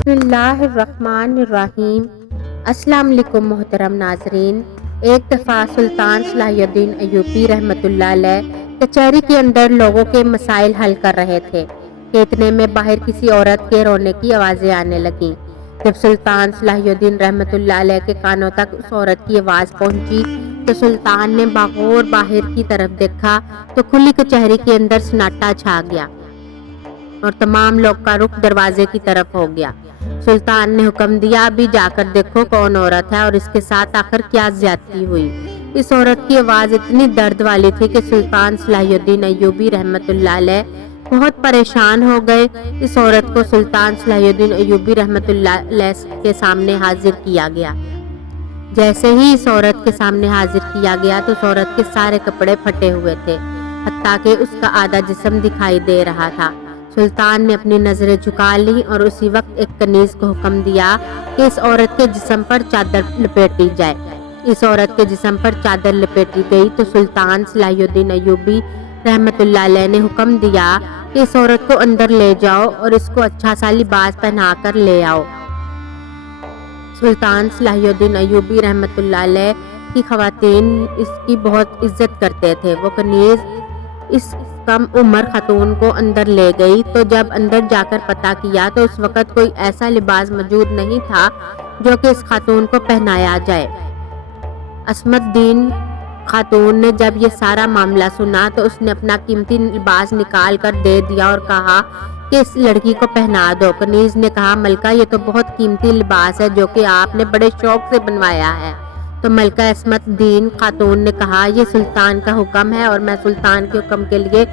بسم اللہ الرحمن الرحیم۔ السلام علیکم محترم ناظرین۔ ایک دفعہ سلطان صلاح الدین ایوبی رحمۃ اللہ علیہ کچہری کے اندر لوگوں کے مسائل حل کر رہے تھے کہ اتنے میں باہر کسی عورت کے رونے کی آوازیں آنے لگیں۔ جب سلطان صلاح الدین رحمۃ اللہ علیہ کے کانوں تک اس عورت کی آواز پہنچی تو سلطان نے باغور باہر کی طرف دیکھا تو کھلی کچہری کے اندر سناٹا چھا گیا اور تمام لوگ کا رخ دروازے کی طرف ہو گیا۔ سلطان نے حکم دیا، ابھی جا کر دیکھو کون عورت ہے اور اس کے ساتھ آخر کیا زیادتی ہوئی۔ اس عورت کی آواز اتنی درد والی تھی کہ سلطان صلاح الدین ایوبی رحمۃ اللہ علیہ بہت پریشان ہو گئے۔ اس عورت کو سلطان صلاح الدین ایوبی رحمۃ اللہ علیہ کے سامنے حاضر کیا گیا۔ جیسے ہی اس عورت کے سامنے حاضر کیا گیا تو اس عورت کے سارے کپڑے پھٹے ہوئے تھے، حتیٰ کہ اس کا آدھا جسم دکھائی دے رہا تھا۔ سلطان نے اپنی نظریں جھکا لی اور اسی وقت ایک کنیز کو حکم دیا کہ اس عورت کے جسم پر چادر لپیٹی جائے۔ اس عورت کے جسم پر چادر لپیٹی گئی تو سلطان صلاح الدین ایوبی رحمۃ اللہ علیہ نے حکم دیا کہ اس عورت کو اندر لے جاؤ اور اس کو اچھا سا لباس پہنا کر لے آؤ۔ سلطان صلاح الدین ایوبی رحمۃ اللہ علیہ کی خواتین اس کی بہت عزت کرتے تھے۔ وہ کنیز اس کم عمر خاتون کو اندر لے گئی تو جب اندر جا کر پتہ کیا تو اس وقت کوئی ایسا لباس موجود نہیں تھا جو کہ اس خاتون کو پہنایا جائے۔ عصمت الدین خاتون نے جب یہ سارا معاملہ سنا تو اس نے اپنا قیمتی لباس نکال کر دے دیا اور کہا کہ اس لڑکی کو پہنا دو۔ کنیز نے کہا، ملکہ یہ تو بہت قیمتی لباس ہے جو کہ آپ نے بڑے شوق سے بنوایا ہے۔ تو ملکہ عصمت الدین خاتون نے کہا، یہ سلطان کا حکم ہے اور میں سلطان کے حکم کے لیے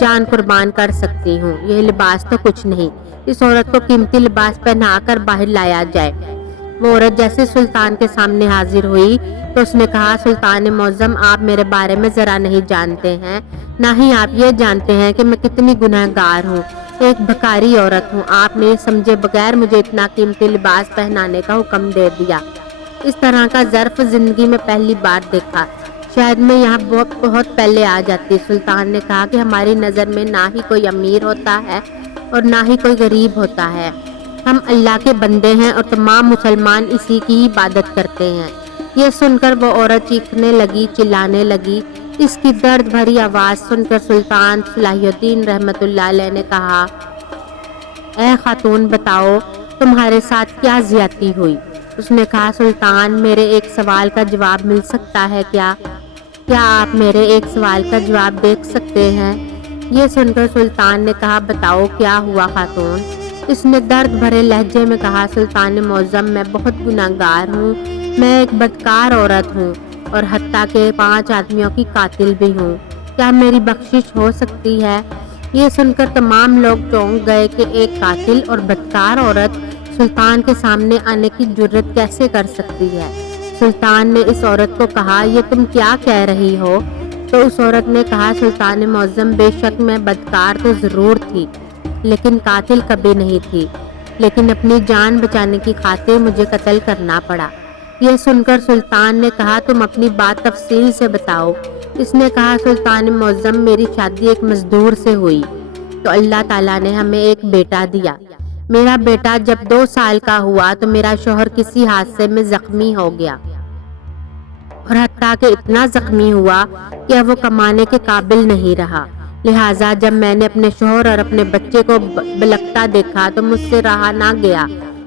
جان قربان کر سکتی ہوں۔ یہ لباس تو کچھ نہیں، اس عورت کو قیمتی لباس پہنا کر باہر لایا جائے۔ وہ عورت جیسے سلطان کے سامنے حاضر ہوئی تو اس نے کہا، سلطان معظم، آپ میرے بارے میں ذرا نہیں جانتے ہیں، نہ ہی آپ یہ جانتے ہیں کہ میں کتنی گناہ گار ہوں، ایک بھکاری عورت ہوں۔ آپ نے یہ سمجھے بغیر مجھے اتنا قیمتی لباس پہنانے کا حکم دے دیا۔ اس طرح کا ظرف زندگی میں پہلی بار دیکھا، شاید میں یہاں بہت پہلے آ جاتی۔ سلطان نے کہا کہ ہماری نظر میں نہ ہی کوئی امیر ہوتا ہے اور نہ ہی کوئی غریب ہوتا ہے، ہم اللہ کے بندے ہیں اور تمام مسلمان اسی کی عبادت کرتے ہیں۔ یہ سن کر وہ عورت چیخنے لگی، چلانے لگی۔ اس کی درد بھری آواز سن کر سلطان صلاح الدین رحمۃ اللہ علیہ نے کہا، اے خاتون، بتاؤ تمہارے ساتھ کیا زیادتی ہوئی؟ اس نے کہا، سلطان، میرے ایک سوال کا جواب مل سکتا ہے کیا آپ میرے ایک سوال کا جواب دیکھ سکتے ہیں؟ یہ سن کر سلطان نے کہا، بتاؤ کیا ہوا خاتون؟ اس نے درد بھرے لہجے میں کہا، سلطان معظم، میں بہت گناہ گار ہوں، میں ایک بدکار عورت ہوں اور حتیٰ کہ 5 آدمیوں کی قاتل بھی ہوں، کیا میری بخشش ہو سکتی ہے؟ یہ سن کر تمام لوگ چونک گئے کہ ایک قاتل اور بدکار عورت سلطان کے سامنے آنے کی جرت کیسے کر سکتی ہے؟ سلطان نے اس عورت کو کہا، یہ تم کیا کہہ رہی ہو؟ تو اس عورت نے کہا، سلطان معظم، بے شک میں بدکار تو ضرور تھی لیکن قاتل کبھی نہیں تھی، لیکن اپنی جان بچانے کی خاطر مجھے قتل کرنا پڑا۔ یہ سن کر سلطان نے کہا، تم اپنی بات تفصیل سے بتاؤ۔ اس نے کہا، سلطان معظم، میری شادی ایک مزدور سے ہوئی تو اللہ تعالیٰ نے ہمیں ایک بیٹا دیا۔ میرا بیٹا جب 2 سال کا ہوا تو میرا شوہر کسی حادثے میں زخمی ہو گیا اور حتیٰ کہ اتنا زخمی ہوا کہ اب وہ کمانے کے قابل نہیں رہا۔ لہٰذا جب میں نے اپنے شوہر اور اپنے بچے کو بلکتا دیکھا تو مجھ سے رہا نہ گیا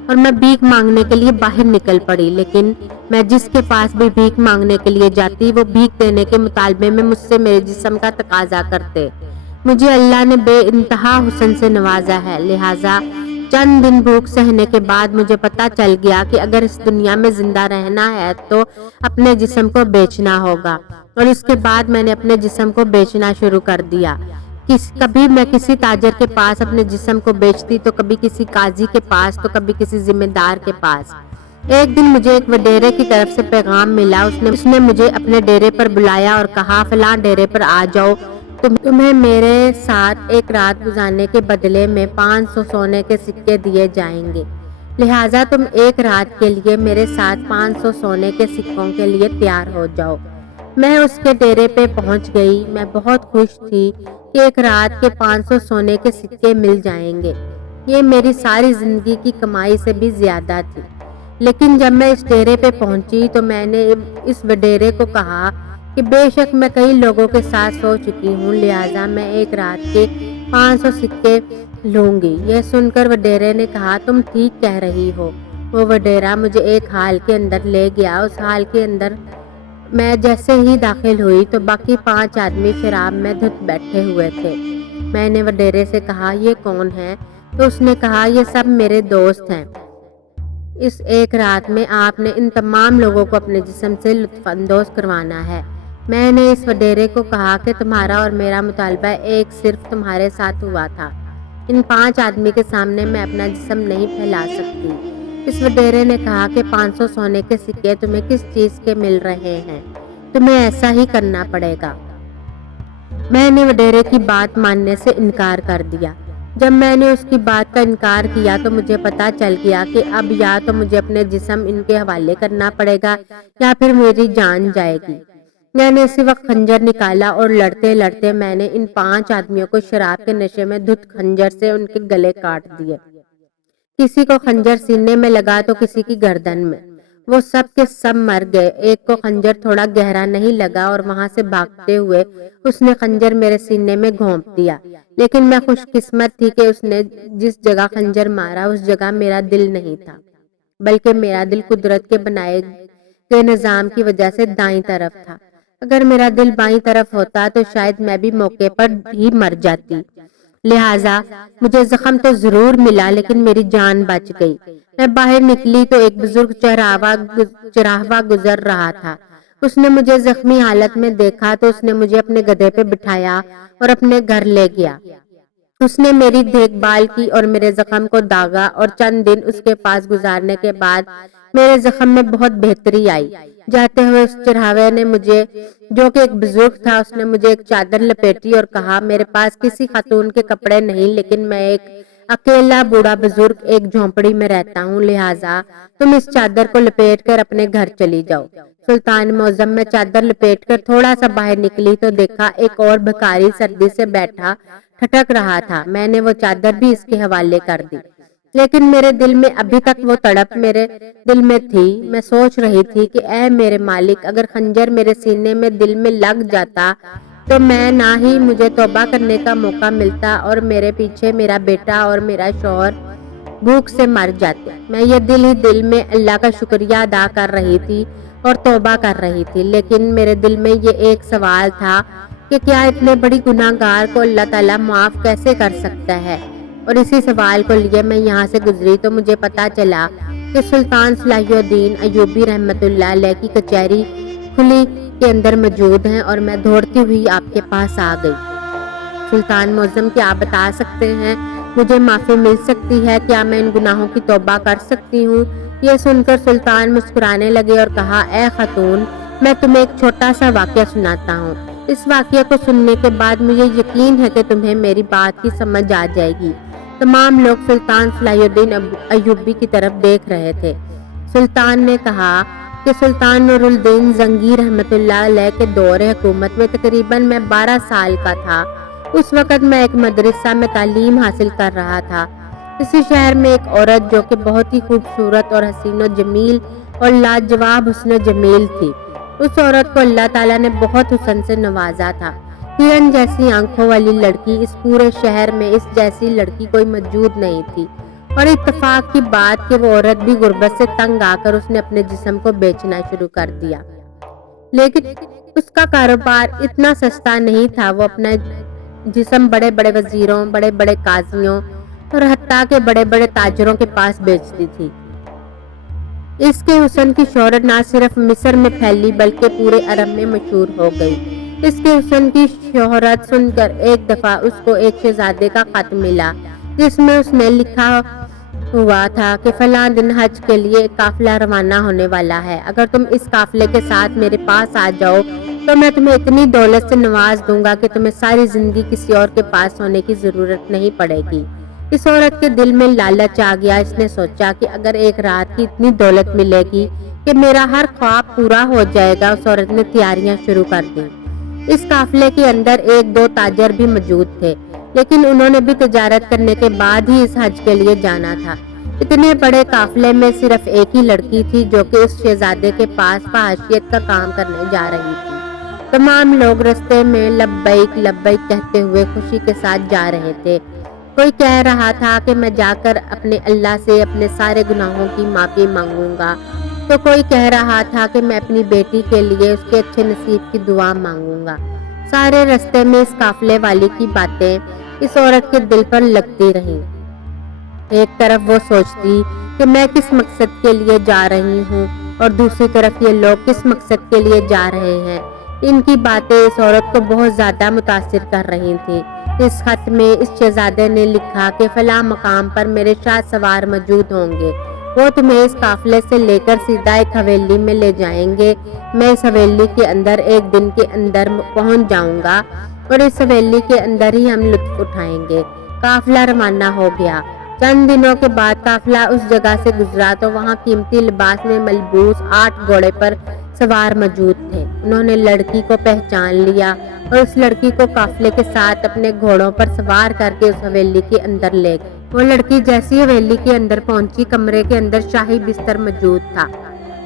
اور میں بھیک مانگنے کے لیے باہر نکل پڑی، لیکن میں جس کے پاس بھی بھیک مانگنے کے لیے جاتی وہ بھیک دینے کے مطالبے میں مجھ سے میرے جسم کا تقاضا کرتے۔ مجھے اللہ نے بے انتہا حسن سے نوازا ہے، لہٰذا چند دن بھوک سہنے کے بعد مجھے پتہ چل گیا کہ اگر اس دنیا میں زندہ رہنا ہے تو اپنے جسم کو بیچنا ہوگا، اور اس کے بعد میں نے اپنے جسم کو بیچنا شروع کر دیا۔ کبھی میں کسی تاجر کے پاس اپنے جسم کو بیچتی تو کبھی کسی قاضی کے پاس تو کبھی کسی ذمہ دار کے پاس۔ ایک دن مجھے ایک وڈیرے کی طرف سے پیغام ملا، اس نے مجھے اپنے ڈیرے پر بلایا اور کہا، فلاں ڈیرے پر آ جاؤ، تمہیں میرے ساتھ ایک رات گزارنے کے بدلے میں 500 سونے کے سکے دیے جائیں گے، لہٰذا تم ایک رات کے لیے میرے ساتھ 500 سونے کے سکوں کے لیے تیار ہو جاؤ۔ میں اس کے ڈیرے پہ پہنچ گئی۔ میں بہت خوش تھی کہ ایک رات کے 500 سونے کے سکے مل جائیں گے۔ یہ میری ساری زندگی کی کمائی سے بھی زیادہ تھی۔ لیکن جب میں اس ڈیرے پہ پہنچی تو میں نے اس وڈیرے کو کہا کہ بے شک میں کئی لوگوں کے ساتھ سو چکی ہوں، لہٰذا میں ایک رات کے 500 سکے لوں گی۔ یہ سن کر وڈیرے نے کہا تم ٹھیک کہہ رہی ہو۔ وہ وڈیرا مجھے ایک ہال کے اندر لے گیا۔ اس ہال کے اندر میں جیسے ہی داخل ہوئی تو باقی 5 آدمی شراب میں دھت بیٹھے ہوئے تھے۔ میں نے وڈیرے سے کہا یہ کون ہے؟ تو اس نے کہا یہ سب میرے دوست ہیں۔ اس ایک رات میں آپ نے ان تمام لوگوں کو اپنے جسم سے لطف اندوز کروانا ہے۔ میں نے اس وڈیرے کو کہا کہ تمہارا اور میرا مطالبہ ایک صرف تمہارے ساتھ ہوا تھا۔ ان 5 آدمی کے سامنے میں اپنا جسم نہیں پھیلا سکتی۔ اس وڈیرے نے کہا کہ 500 سونے کے سکے تمہیں کس چیز کے مل رہے ہیں؟ تمہیں ایسا ہی کرنا پڑے گا۔ میں نے وڈیرے کی بات ماننے سے انکار کر دیا۔ جب میں نے اس کی بات کا انکار کیا تو مجھے پتا چل گیا کہ اب یا تو مجھے اپنے جسم ان کے حوالے کرنا پڑے گا یا پھر میری جان جائے گی۔ میں نے اسی وقت خنجر نکالا اور لڑتے لڑتے میں نے ان 5 آدمیوں کو شراب کے نشے میں دھت خنجر سے ان کے گلے کاٹ دیے۔ کسی کو خنجر سینے میں لگا تو کسی کی گردن میں۔ وہ سب کے سب مر گئے۔ ایک کو خنجر تھوڑا گہرا نہیں لگا اور وہاں سے بھاگتے ہوئے اس نے خنجر میرے سینے میں گھونپ دیا، لیکن میں خوش قسمت تھی کہ اس نے جس جگہ خنجر مارا اس جگہ میرا دل نہیں تھا، بلکہ میرا دل قدرت کے بنائے گئے نظام کی وجہ سے دائیں طرف تھا۔ اگر میرا دل بائیں طرف ہوتا تو شاید میں بھی موقع پر ہی مر جاتی۔ لہٰذا مجھے زخم تو ضرور ملا لیکن میری جان بچ گئی۔ میں باہر نکلی تو ایک بزرگ چراہوا گزر رہا تھا۔ اس نے مجھے زخمی حالت میں دیکھا تو اس نے مجھے اپنے گدھے پہ بٹھایا اور اپنے گھر لے گیا۔ اس نے میری دیکھ بھال کی اور میرے زخم کو داغا اور چند دن اس کے پاس گزارنے کے بعد میرے زخم میں بہت بہتری آئی۔ جاتے ہوئے اس چراہوے نے مجھے، جو کہ ایک بزرگ تھا، اس نے مجھے ایک چادر لپیٹی اور کہا میرے پاس کسی خاتون کے کپڑے نہیں، لیکن میں ایک اکیلا بوڑھا بزرگ ایک جھونپڑی میں رہتا ہوں، لہٰذا تم اس چادر کو لپیٹ کر اپنے گھر چلی جاؤ۔ سلطان معظم میں چادر لپیٹ کر تھوڑا سا باہر نکلی تو دیکھا ایک اور بھکاری سردی سے بیٹھا ٹھٹک رہا تھا۔ میں نے وہ چادر بھی اس کے حوالے کر دی، لیکن میرے دل میں ابھی تک وہ تڑپ میرے دل میں تھی۔ میں سوچ رہی تھی کہ اے میرے مالک، اگر خنجر میرے سینے میں دل میں لگ جاتا تو میں نہ ہی مجھے توبہ کرنے کا موقع ملتا اور میرے پیچھے میرا بیٹا اور میرا شوہر بھوک سے مر جاتے۔ میں یہ دل ہی دل میں اللہ کا شکریہ ادا کر رہی تھی اور توبہ کر رہی تھی، لیکن میرے دل میں یہ ایک سوال تھا کہ کیا اتنے بڑی گناہ گار کو اللہ تعالیٰ معاف کیسے کر سکتا ہے؟ اور اسی سوال کو لیے میں یہاں سے گزری تو مجھے پتا چلا کہ سلطان صلاح الدین ایوبی رحمۃ اللہ علیہ کی کچہری کھلی کے اندر موجود ہیں اور میں دوڑتی ہوئی آپ کے پاس آ گئی۔ سلطان معظم، کیا آپ بتا سکتے ہیں مجھے معافی مل سکتی ہے؟ کیا میں ان گناہوں کی توبہ کر سکتی ہوں؟ یہ سن کر سلطان مسکرانے لگے اور کہا اے خاتون، میں تمہیں ایک چھوٹا سا واقعہ سناتا ہوں۔ اس واقعے کو سننے کے بعد مجھے یقین ہے کہ تمہیں میری بات کی سمجھ آ جائے گی۔ تمام لوگ سلطان صلاح الدین ایوبی کی طرف دیکھ رہے تھے۔ سلطان نے کہا کہ سلطان نور الدین زنگی رحمۃ اللہ علیہ کے دور حکومت میں تقریباً میں 12 سال کا تھا۔ اس وقت میں ایک مدرسہ میں تعلیم حاصل کر رہا تھا۔ اسی شہر میں ایک عورت جو کہ بہت ہی خوبصورت اور حسین و جمیل اور لاجواب حسن و جمیل تھی۔ اس عورت کو اللہ تعالیٰ نے بہت حسن سے نوازا تھا۔ ہرن جیسی آنکھوں والی لڑکی، اس پورے شہر میں اس جیسی لڑکی کوئی موجود نہیں تھی، اور اتفاق کی بات کہ وہ عورت بھی غربت سے تنگ آ کر اس نے اپنے جسم کو بیچنا شروع کر دیا۔ لیکن اس کا کاروبار اتنا سستا نہیں تھا۔ وہ اپنا جسم بڑے بڑے وزیروں، بڑے بڑے قاضیوں اور حتیٰ کہ بڑے بڑے تاجروں کے پاس بیچتی تھی۔ اس کے حسن کی شہرت نہ صرف مصر میں پھیلی بلکہ پورے عرب میں مشہور ہو گئی۔ اس کے حسن کی شہرت سن کر ایک دفعہ اس کو ایک شہزادے کا خط ملا، جس میں اس نے لکھا ہوا تھا کہ فلاں دن حج کے لیے ایک قافلہ روانہ ہونے والا ہے۔ اگر تم اس قافلے کے ساتھ میرے پاس آ جاؤ تو میں تمہیں اتنی دولت سے نواز دوں گا کہ تمہیں ساری زندگی کسی اور کے پاس ہونے کی ضرورت نہیں پڑے گی۔ اس عورت کے دل میں لالچ آ گیا۔ اس نے سوچا کہ اگر ایک رات کی اتنی دولت ملے گی کہ میرا ہر خواب پورا ہو جائے گا۔ اس عورت نے تیاریاں شروع کر دیں۔ اس قافلے کے اندر ایک دو تاجر بھی موجود تھے، لیکن انہوں نے بھی تجارت کرنے کے بعد ہی اس حج کے لیے جانا تھا۔ اتنے بڑے قافلے میں صرف ایک ہی لڑکی تھی جو کہ اس شہزادے کے پاس فحاشیت کا کام کرنے جا رہی تھی۔ تمام لوگ رستے میں لبیک لبیک کہتے ہوئے خوشی کے ساتھ جا رہے تھے۔ کوئی کہہ رہا تھا کہ میں جا کر اپنے اللہ سے اپنے سارے گناہوں کی معافی مانگوں گا، تو کوئی کہہ رہا تھا کہ میں اپنی بیٹی کے لیے اس کے اچھے نصیب کی دعا مانگوں گا۔ سارے رستے میں اس قافلے والی کی باتیں اس عورت کے دل پر لگتی رہیں۔ ایک طرف وہ سوچتی کہ میں کس مقصد کے لیے جا رہی ہوں اور دوسری طرف یہ لوگ کس مقصد کے لیے جا رہے ہیں۔ ان کی باتیں اس عورت کو بہت زیادہ متاثر کر رہی تھیں۔ اس خط میں اس شہزادے نے لکھا کہ فلاں مقام پر میرے شاہ سوار موجود ہوں گے، وہ تمہیں اس قافلے سے لے کر سیدھا ایک حویلی میں لے جائیں گے۔ میں اس حویلی کے اندر ایک دن کے اندر پہنچ جاؤں گا اور اس حویلی کے اندر ہی ہم لطف اٹھائیں گے۔ قافلہ روانہ ہو گیا۔ چند دنوں کے بعد قافلہ اس جگہ سے گزرا تو وہاں قیمتی لباس میں ملبوس 8 گھوڑے پر سوار موجود تھے۔ انہوں نے لڑکی کو پہچان لیا اور اس لڑکی کو قافلے کے ساتھ اپنے گھوڑوں پر سوار کر کے اس حویلی کے اندر لے گئے۔ وہ لڑکی جیسی حویلی کے اندر پہنچی، کمرے کے اندر شاہی بستر موجود تھا۔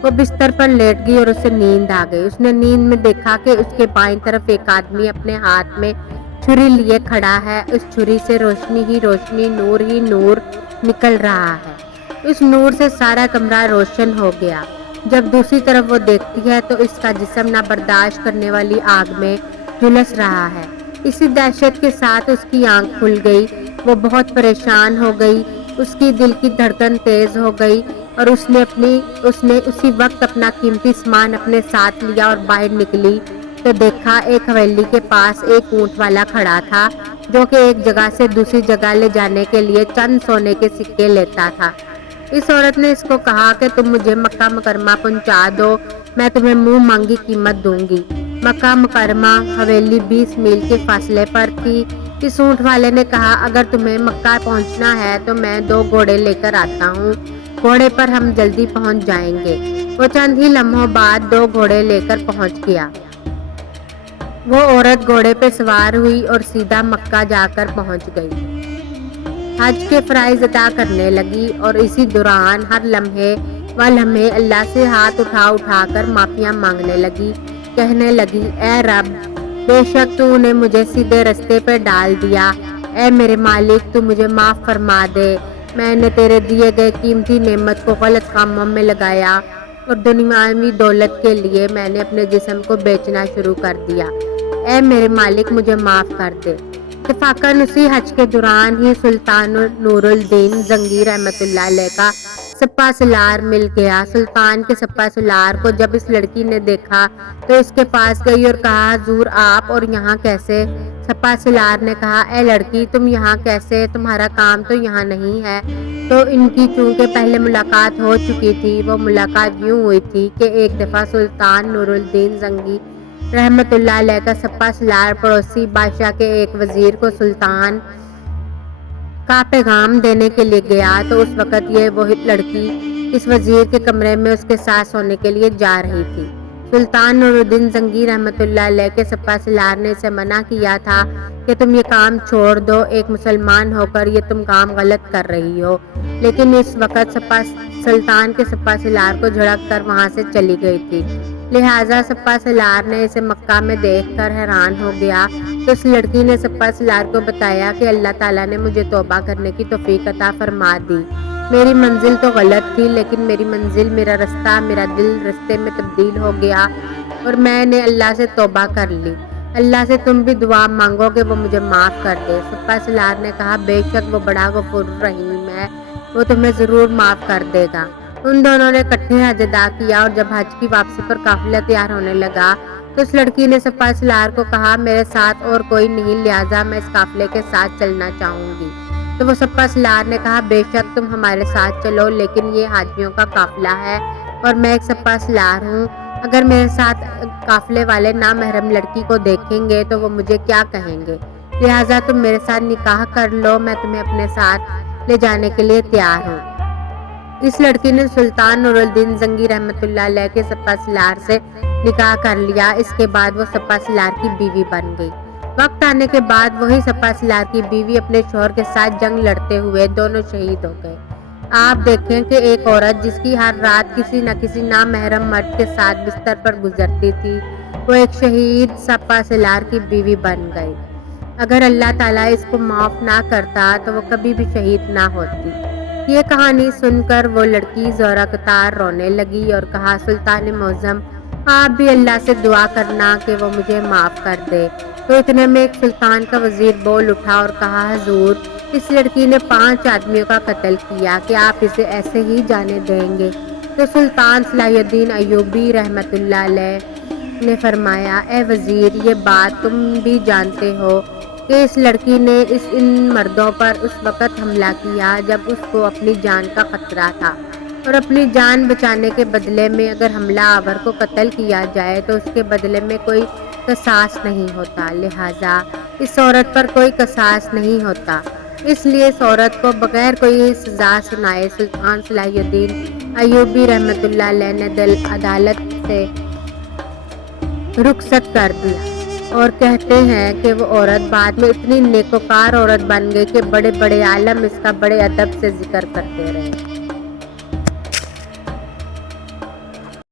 وہ بستر پر لیٹ گئی اور اسے نیند آ گئی۔ اس نے نیند میں دیکھا کہ اس کے بائیں طرف ایک آدمی اپنے ہاتھ میں چھری لیے کھڑا ہے۔ اس چھری سے روشنی ہی روشنی، نور ہی نور نکل رہا ہے۔ اس نور سے سارا کمرہ روشن ہو گیا۔ جب دوسری طرف وہ دیکھتی ہے تو اس کا جسم نہ برداشت کرنے والی آگ میں جھلس رہا ہے۔ اسی دہشت کے ساتھ اس کی آنکھ کھل گئی۔ وہ بہت پریشان ہو گئی۔ اس کی دل کی دھڑکن تیز ہو گئی اور اس نے اسی وقت اپنا قیمتی سامان اپنے ساتھ لیا اور باہر نکلی تو دیکھا ایک حویلی کے پاس ایک اونٹ والا کھڑا تھا جو کہ ایک جگہ سے دوسری جگہ لے جانے کے لیے چند سونے کے سکے لیتا تھا۔ اس عورت نے اس کو کہا کہ تم مجھے مکہ مکرمہ پہنچا دو، میں تمہیں منہ مانگی قیمت دوں گی۔ مکہ مکرمہ حویلی 20 میل کے فاصلے پر تھی۔ اس اونٹ والے نے کہا اگر تمہیں مکہ پہنچنا ہے تو میں 2 گھوڑے لے کر آتا ہوں، گھوڑے پر ہم جلدی پہنچ جائیں گے۔ وہ چند ہی لمحوں بعد 2 گھوڑے لے کر پہنچ گیا۔ وہ عورت گھوڑے پہ سوار ہوئی اور سیدھا مکہ جا کر پہنچ گئی۔ حج کے فرائض ادا کرنے لگی اور اسی دوران ہر لمحے و لمحے اللہ سے ہاتھ اٹھا کر معافیاں مانگنے لگی، کہنے لگی اے رب، بے شک تو نے مجھے سیدھے رستے پہ ڈال دیا۔ اے میرے مالک، تو مجھے معاف فرما دے۔ میں نے تیرے دیے گئے قیمتی نعمت کو غلط کاموں میں لگایا اور دنیاوی دولت کے لیے میں نے اپنے جسم کو بیچنا شروع کر دیا۔ اے میرے مالک، مجھے معاف کر دے۔ اتفاقاً اسی حج کے دوران ہی سلطان نور الدین زنگی رحمۃ اللہ علیہ کا سپہ سالار مل گیا۔ سلطان کے سپہ سالار کو جب اس لڑکی نے دیکھا تو اس کے پاس گئی اور کہا حضور آپ اور یہاں کیسے؟ سپہ سالار نے کہا اے لڑکی، تم یہاں کیسے؟ تمہارا کام تو یہاں نہیں ہے۔ تو ان کی چونکہ پہلے ملاقات ہو چکی تھی، وہ ملاقات یوں ہوئی تھی کہ ایک دفعہ سلطان نور الدین زنگی رحمت اللہ علیہ کا سپہ سالار پڑوسی بادشاہ کے ایک وزیر کو سلطان کا پیغام دینے کے لیے گیا تو اس وقت یہ وہی لڑکی اس وزیر کے کمرے میں اس کے ساتھ سونے کے لیے جا رہی تھی۔ سلطان نور الدین زنگی رحمت اللہ علیہ کے سپہ سالار نے اسے منع کیا تھا کہ تم یہ کام چھوڑ دو، ایک مسلمان ہو کر یہ تم کام غلط کر رہی ہو، لیکن اس وقت سلطان کے سپہ سالار کو جھڑک کر وہاں سے چلی گئی تھی۔ لہٰذا سپہ سالار نے اسے مکہ میں دیکھ کر حیران ہو گیا تو اس لڑکی نے سپہ سالار کو بتایا کہ اللہ تعالیٰ نے مجھے توبہ کرنے کی توفیق عطا فرما دی۔ میری منزل تو غلط تھی لیکن میری منزل، میرا رستہ، میرا دل رستے میں تبدیل ہو گیا اور میں نے اللہ سے توبہ کر لی۔ اللہ سے تم بھی دعا مانگو کہ وہ مجھے معاف کر دے۔ سپہ سالار نے کہا بے شک وہ بڑا غفور رحیم ہے، وہ تمہیں ضرور معاف کر دے گا۔ ان دونوں نے اکٹھے حج ادا کیا اور جب حج کی واپسی پر قافلہ تیار ہونے لگا تو اس لڑکی نے سپہ سالار کو کہا میرے ساتھ اور کوئی نہیں، لہٰذا میں اس قافلے کے ساتھ چلنا چاہوں گی۔ تو وہ سپہ سالار نے کہا بے شک تم ہمارے ساتھ چلو، لیکن یہ حاجیوں کا قافلہ ہے اور میں ایک سپہ سالار ہوں، اگر میرے ساتھ قافلے والے نامحرم لڑکی کو دیکھیں گے تو وہ مجھے کیا کہیں گے، لہٰذا تم میرے ساتھ نکاح کر لو، میں تمہیں اپنے ساتھ لے جانے کے لیے تیار ہوں۔ اس لڑکی نے سلطان نور الدین زنگی رحمت اللہ علیہ کے سپہ سالار سے نکاح کر لیا۔ اس کے بعد وہ سپہ سالار کی بیوی بن گئی۔ وقت آنے کے بعد وہی سپہ سالار کی بیوی اپنے شوہر کے ساتھ جنگ لڑتے ہوئے دونوں شہید ہو گئے۔ آپ دیکھیں کہ ایک عورت جس کی ہر رات کسی نہ کسی نامحرم مرد کے ساتھ بستر پر گزرتی تھی، وہ ایک شہید سپہ سالار کی بیوی بن گئی۔ اگر اللہ تعالیٰ اس کو معاف نہ کرتا تو وہ کبھی بھی شہید نہ ہوتی۔ یہ کہانی سن کر وہ لڑکی زہرہ قطار رونے لگی اور کہا، سلطان معظم، آپ بھی اللہ سے دعا کرنا کہ وہ مجھے معاف کر دے۔ تو اتنے میں ایک سلطان کا وزیر بول اٹھا اور کہا، حضور، اس لڑکی نے 5 آدمیوں کا قتل کیا، کہ آپ اسے ایسے ہی جانے دیں گے؟ تو سلطان صلاح الدین ایوبی رحمۃ اللہ علیہ نے فرمایا، اے وزیر، یہ بات تم بھی جانتے ہو کہ اس لڑکی نے ان مردوں پر اس وقت حملہ کیا جب اس کو اپنی جان کا خطرہ تھا، اور اپنی جان بچانے کے بدلے میں اگر حملہ آور کو قتل کیا جائے تو اس کے بدلے میں کوئی قصاص نہیں ہوتا، لہٰذا اس عورت پر کوئی قصاص نہیں ہوتا، اس لیے اس عورت کو بغیر کوئی سزا سنائے سلطان صلاح الدین ایوبی رحمۃ اللہ علیہ نے عدالت سے رخصت کر دیا۔ اور کہتے ہیں کہ وہ عورت بعد میں اتنی نیکوکار عورت بن گئی کہ بڑے بڑے عالم اس کا بڑے ادب سے ذکر کرتے رہے۔